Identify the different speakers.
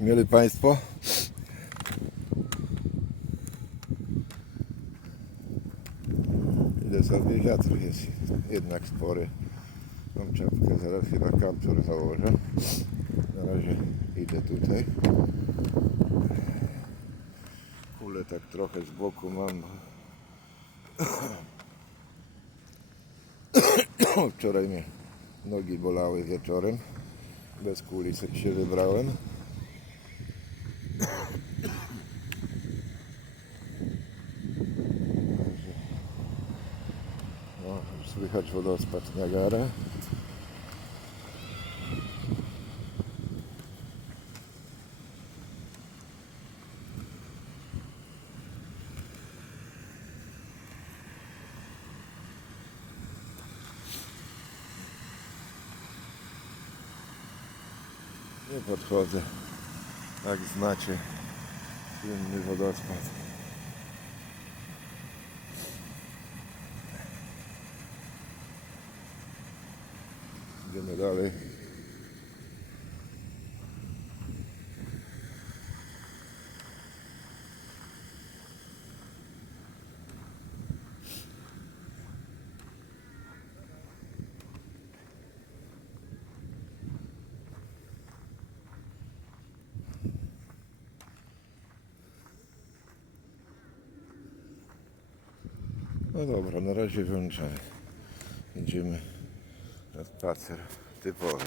Speaker 1: Mieli Państwo, idę sobie wiatr jest jednak spory. Mam czapkę, zaraz chyba kaptur założę. Na razie idę tutaj. Kulę tak trochę z boku mam. Wczoraj mnie nogi bolały wieczorem. Bez kuli się wybrałem. No, już słychać wodospad Niagara. Nie podchodzę. Jak znacie, słynny wodospad. Idziemy dalej. No dobra, na razie wyłączamy. Idziemy карцер типовий.